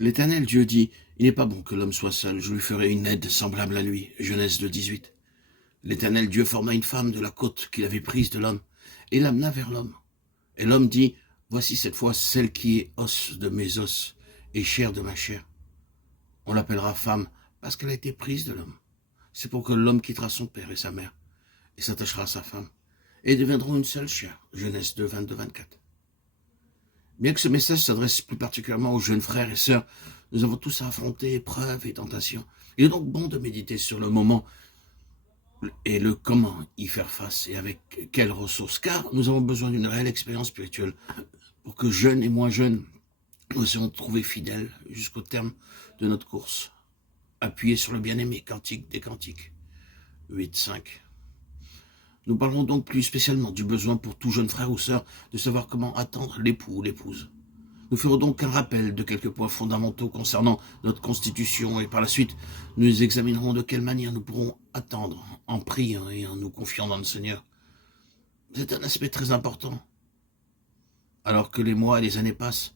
L'Éternel Dieu dit, « Il n'est pas bon que l'homme soit seul, je lui ferai une aide semblable à lui. » Genèse 2,18. L'Éternel Dieu forma une femme de la côte qu'il avait prise de l'homme, et l'amena vers l'homme. Et l'homme dit, « Voici cette fois celle qui est os de mes os, et chair de ma chair. » On l'appellera femme, parce qu'elle a été prise de l'homme. C'est pour que l'homme quittera son père et sa mère, et s'attachera à sa femme, et ils deviendront une seule chair. Genèse 2, 22, 24. Bien que ce message s'adresse plus particulièrement aux jeunes frères et sœurs, nous avons tous à affronter épreuves et tentations. Il est donc bon de méditer sur le moment et le comment y faire face et avec quelles ressources, car nous avons besoin d'une réelle expérience spirituelle pour que jeunes et moins jeunes, nous soyons trouvés fidèles jusqu'au terme de notre course. Appuyés sur le bien-aimé, Cantique des Cantiques, 8, 5. Nous parlerons donc plus spécialement du besoin pour tout jeune frère ou sœur de savoir comment attendre l'époux ou l'épouse. Nous ferons donc un rappel de quelques points fondamentaux concernant notre constitution et par la suite, nous examinerons de quelle manière nous pourrons attendre en priant et en nous confiant dans le Seigneur. C'est un aspect très important. Alors que les mois et les années passent,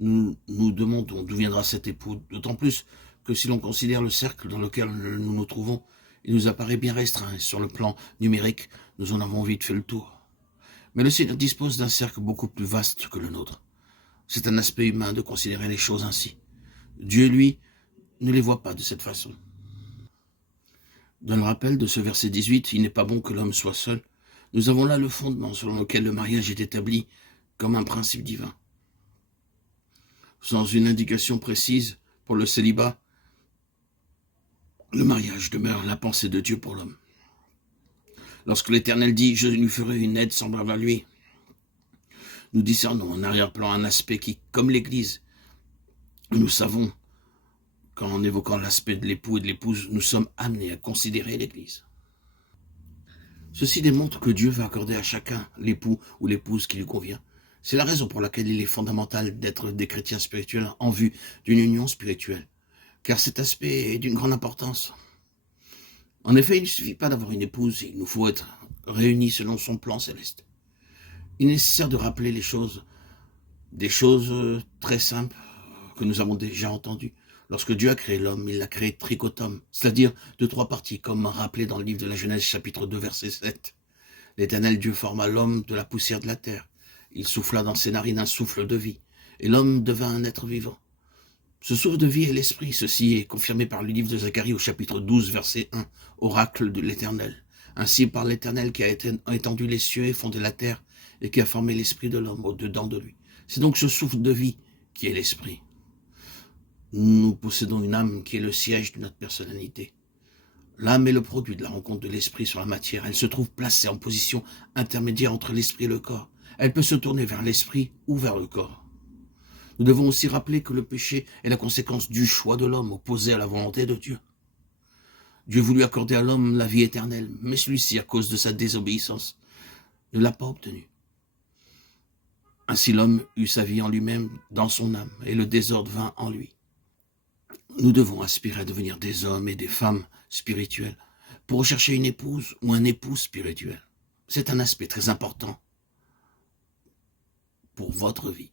nous nous demandons d'où viendra cet époux, d'autant plus que si l'on considère le cercle dans lequel nous nous trouvons, il nous apparaît bien restreint et sur le plan numérique, nous en avons vite fait le tour. Mais le Seigneur dispose d'un cercle beaucoup plus vaste que le nôtre. C'est un aspect humain de considérer les choses ainsi. Dieu, lui, ne les voit pas de cette façon. Dans le rappel de ce verset 18, « Il n'est pas bon que l'homme soit seul », nous avons là le fondement selon lequel le mariage est établi comme un principe divin. Sans une indication précise pour le célibat, le mariage demeure la pensée de Dieu pour l'homme. Lorsque l'Éternel dit « Je lui ferai une aide semblable à lui », nous discernons en arrière-plan un aspect qui, comme l'Église, nous savons qu'en évoquant l'aspect de l'époux et de l'épouse, nous sommes amenés à considérer l'Église. Ceci démontre que Dieu va accorder à chacun l'époux ou l'épouse qui lui convient. C'est la raison pour laquelle il est fondamental d'être des chrétiens spirituels en vue d'une union spirituelle, car cet aspect est d'une grande importance. En effet, il ne suffit pas d'avoir une épouse, il nous faut être réunis selon son plan céleste. Il est nécessaire de rappeler les choses, des choses très simples que nous avons déjà entendues. Lorsque Dieu a créé l'homme, il l'a créé trichotom, c'est-à-dire de 3 parties, comme rappelé dans le livre de la Genèse, chapitre 2, verset 7. L'Éternel Dieu forma l'homme de la poussière de la terre. Il souffla dans ses narines un souffle de vie, et l'homme devint un être vivant. Ce souffle de vie est l'esprit. Ceci est confirmé par le livre de Zacharie au chapitre 12, verset 1, oracle de l'Éternel. Ainsi par l'Éternel qui a étendu les cieux et fondé la terre, et qui a formé l'esprit de l'homme au-dedans de lui. C'est donc ce souffle de vie qui est l'esprit. Nous possédons une âme qui est le siège de notre personnalité. L'âme est le produit de la rencontre de l'esprit sur la matière. Elle se trouve placée en position intermédiaire entre l'esprit et le corps. Elle peut se tourner vers l'esprit ou vers le corps. Nous devons aussi rappeler que le péché est la conséquence du choix de l'homme opposé à la volonté de Dieu. Dieu voulut accorder à l'homme la vie éternelle, mais celui-ci, à cause de sa désobéissance, ne l'a pas obtenue. Ainsi l'homme eut sa vie en lui-même, dans son âme, et le désordre vint en lui. Nous devons aspirer à devenir des hommes et des femmes spirituels pour rechercher une épouse ou un époux spirituel. C'est un aspect très important pour votre vie.